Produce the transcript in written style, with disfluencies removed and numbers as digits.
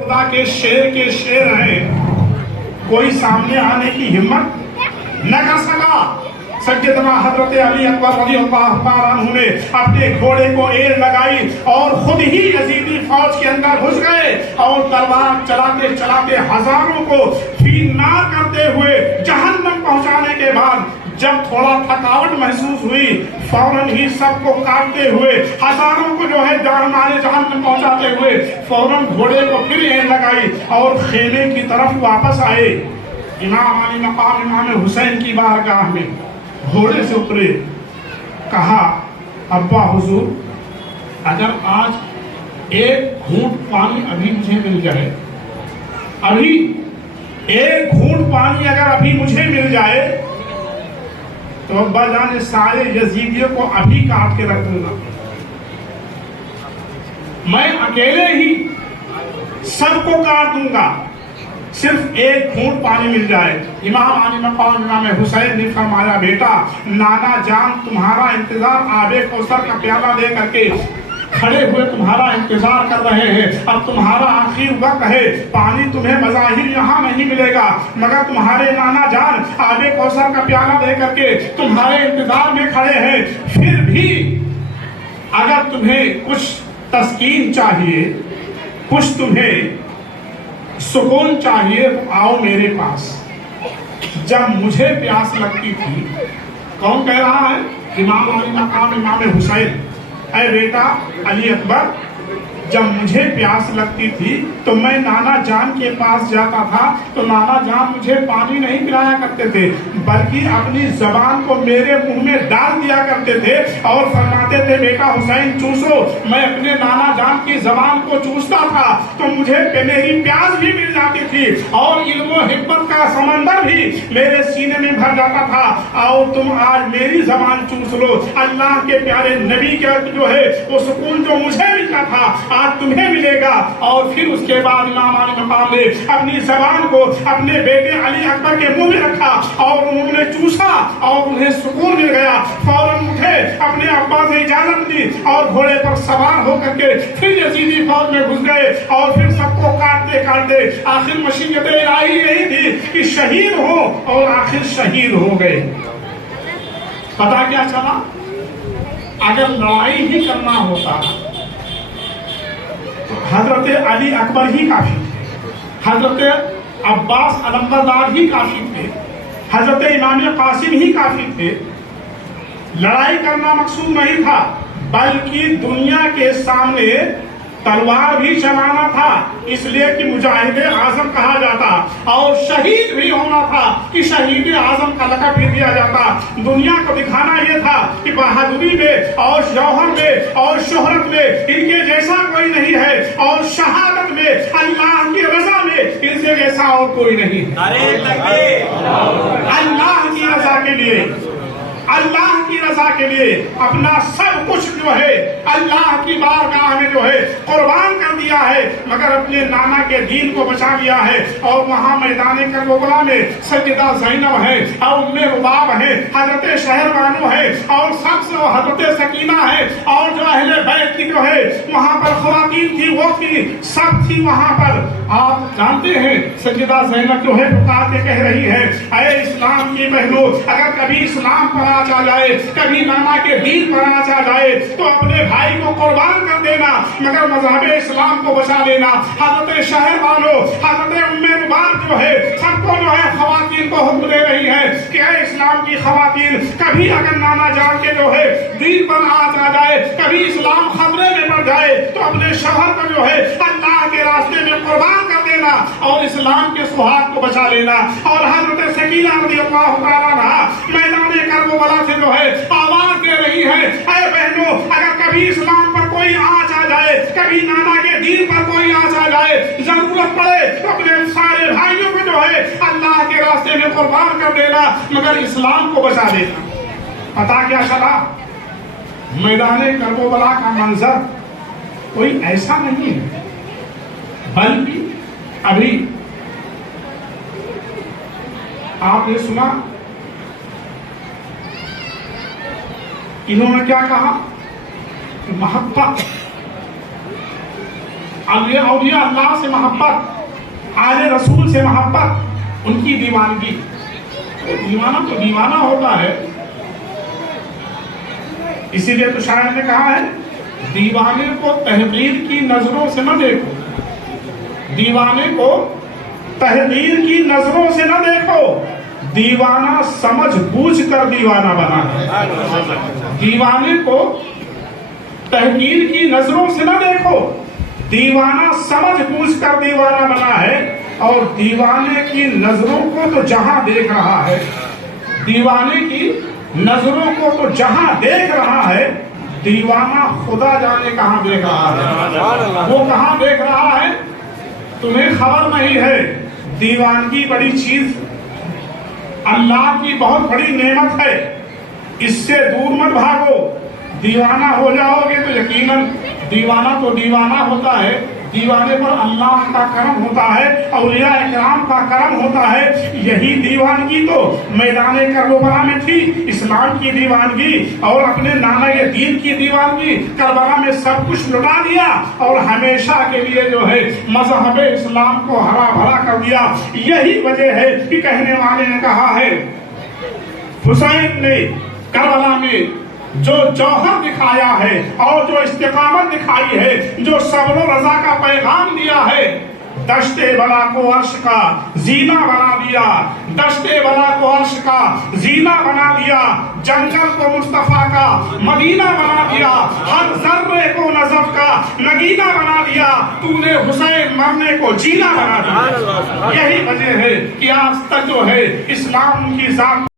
خدا کے شیر ہیں، کوئی سامنے آنے کی ہمت نہ کر سکا۔ سیدنا حضرت علی اکبر رضی اللہ تعالیٰ عنہ نے اپنے گھوڑے کو ایڑ لگائی اور خود ہی یزیدی فوج کے اندر گھس گئے اور تلوار چلاتے چلاتے ہزاروں کو فینار کرتے ہوئے جہنم پہنچانے کے بعد جب تھوڑا تھکاوٹ محسوس ہوئی، فوراً ہی سب کو کاٹتے ہوئے ہزاروں کو جو ہے مارے جہنم پہنچاتے ہوئے فوراً گھوڑے کو پھر ایڑ لگائی اور خیمے کی طرف واپس آئے۔ امام علی مقام امام حسین کی بارگاہ میں گھوڑے سے اترے، کہا ابا حضور اگر آج ایک گھونٹ پانی ابھی مجھے مل جائے، ابھی ایک گھونٹ پانی اگر ابھی مجھے مل جائے تو ابا جان سارے یزیدیوں کو ابھی کاٹ کے رکھ دوں گا، میں اکیلے ہی سب کو کاٹ دوں گا، صرف ایک گھونٹ پانی مل جائے۔ امام علی مقام امام حسین نے فرمایا بیٹا نانا جان تمہارا انتظار آب کوثر کا پیالہ لے کر کے کھڑے ہوئے تمہارا انتظار کر رہے ہیں، اب تمہارا آخری وقت ہے، پانی تمہیں بظاہر یہاں نہیں ملے گا مگر تمہارے نانا جان آب کوثر کا پیالہ لے کر کے تمہارے انتظار میں کھڑے ہیں، پھر بھی اگر تمہیں کچھ تسکین چاہیے، کچھ تمہیں سکون چاہیے تو آؤ میرے پاس۔ جب مجھے پیاس لگتی تھی، کون کہہ رہا ہے؟ امام علی مقام امام حسین، اے بیٹا علی اکبر جب مجھے پیاس لگتی تھی تو میں نانا جان کے پاس جاتا تھا تو نانا جان مجھے پانی نہیں پلایا کرتے تھے بلکہ اپنی زبان کو میرے منہ میں ڈال دیا کرتے تھے اور فرماتے تھے بیٹا حسین چوسو۔ میں اپنے نانا جان کی زبان کو چوستا تھا تو مجھے میری پیاس بھی مل جاتی تھی اور علم و حکمت کا سمندر بھی میرے سینے میں بھر جاتا تھا۔ آؤ تم آج میری زبان چوس لو، اللہ کے پیارے نبی کا جو ہے وہ سکون جو مجھے ملتا تھا آج تمہیں ملے گا۔ اور پھر اس کے بعد امام علی مقام نے اپنی زبان کو اپنے بیٹے علی اکبر کے منہ میں رکھا اور انہوں نے چوسا اور انہیں سکون مل گیا، فوراً اٹھے اپنے ابا سے اجازت لی اور گھوڑے پر سوار ہو کر کے پھر یزیدی فوج میں گھس گئے اور پھر سب کو کاٹتے کاٹتے آخر مشیت الہی یہی تھی کہ شہید ہو اور آخر شہید ہو گئے۔ پتا کیا چلا؟ اگر لڑائی ہی کرنا ہوتا حضرت علی اکبر ہی کافی تھے، حضرت عباس علمبردار ہی کافی تھے، حضرت امام قاسم ہی کافی تھے۔ لڑائی کرنا مقصود نہیں تھا بلکہ دنیا کے سامنے تلوار بھی چلانا تھا، اس لیے کہ مجاہد اعظم کہا جاتا اور شہید بھی ہونا تھا کہ شہید اعظم کا لقب بھی دیا جاتا۔ دنیا کو دکھانا یہ تھا کہ بہادری میں اور جوہر میں اور شہرت میں ان کے جیسا کوئی نہیں ہے اور شہادت میں اللہ کی رضا میں ان سے جیسا اور کوئی نہیں ہے۔ اللہ کی رضا کے لیے، اللہ کی رضا کے لیے اپنا سب کچھ جو ہے اللہ کی بارگاہ میں جو ہے قربان کر دیا ہے، مگر اپنے نانا کے دین کو بچا لیا ہے۔ اور وہاں میدان کربلا میں سیدہ زینب ہے اور ام رباب ہے، حضرت شہر بانو ہے اور سب سے حضرت سکینہ ہے اور جو اہل بیت کی جو ہے وہاں پر خواتین تھی وہ تھی، سب تھی وہاں پر۔ آپ جانتے ہیں سیدہ زینب جو ہے پکار کے کہہ رہی ہے اے اسلام کی بہنوں اگر کبھی اسلام پر آ جائے، کبھی نانا کے دین پر آ جائے تو اپنے بھائی کو قربان کر دینا مگر مذہب اسلام کو بچا لینا۔ حضرت شہر والوں، حضرت ام رباب جو ہے سب کو جو ہے خواتین کو حکم دے رہی ہے کہ اے اسلام کی خواتین کبھی اگر نانا جان کے جو ہے دین پر آ جائے، کبھی اسلام خطرے میں پڑ جائے تو اپنے شوہر کو جو ہے اللہ کے راستے میں قربان کر دینا اور اسلام کے سہاگ کو بچا لینا۔ اور حضرت سکینہ رضی اللہ تعالیٰ عنہا میدان کربلا سے جو ہے آواز دے رہی ہے اے بہنوں اگر کبھی اسلام پر کوئی آنچ آ جائے، کبھی نانا کے دین پر کوئی آنچ آ جائے، ضرورت پڑے تو اپنے سارے بھائیوں کو جو ہے اللہ کے راستے میں قربان کر دینا مگر اسلام کو بچا دینا۔ پتا کیا چلا؟ میدان کربلا کا منظر کوئی ایسا نہیں ہے بلکہ ابھی آپ نے سنا انہوں نے کیا کہا کہ محبت اولیاء اللہ سے محبت، آل رسول سے محبت، ان کی دیوانگی. دیوانہ تو دیوانہ ہوتا ہے، اسی لیے تو شاعر نے کہا ہے دیوانے کو تحقیر کی نظروں سے نہ دیکھو، دیوانے کو تحقیر کی نظروں سے نہ دیکھو، دیوانہ سمجھ بوجھ کر دیوانہ بنا ہے. دیوانے کو تحقیر کی نظروں سے نہ دیکھو، دیوانہ سمجھ بوجھ کر دیوانہ بنا ہے. اور دیوانے کی نظروں کو تو جہاں دیکھ رہا ہے، دیوانے کی نظروں کو تو جہاں دیکھ رہا ہے، دیوانہ خدا جانے کہاں دیکھ رہا ہے. وہ کہاں دیکھ رہا ہے تمہیں خبر نہیں ہے. دیوانگی بڑی چیز، اللہ کی بہت بڑی نعمت ہے، اس سے دور مت بھاگو. دیوانہ ہو جاؤ گے تو یقیناً دیوانہ تو دیوانہ ہوتا ہے، دیوانے پر اللہ کا کرم ہوتا ہے، اولیاء اکرام کا کرم ہوتا ہے. یہی دیوانگی تو میدان کربلا میں تھی، اسلام کی دیوانگی اور اپنے نانا دین کی دیوانگی. کربلا میں سب کچھ لٹا دیا اور ہمیشہ کے لیے جو ہے مذہب اسلام کو ہرا بھرا کر دیا. یہی وجہ ہے کہ کہنے والے نے کہا ہے حسین نے کربلا میں جو جوہر دکھایا ہے اور جو استقامت دکھائی ہے، جو صبر و رضا کا پیغام دیا ہے، دشت بلا کو عرش کا زینہ بنا دیا، دشت بلا کو عرش کا زینہ بنا دیا، جنگل کو مصطفیٰ کا مدینہ بنا دیا، ہر ذرے کو نجف کا نگینہ بنا دیا. تو نے حسین مرنے کو جینا بنا دیا. یہی وجہ ہے کہ آج تک جو ہے اسلام کی ذات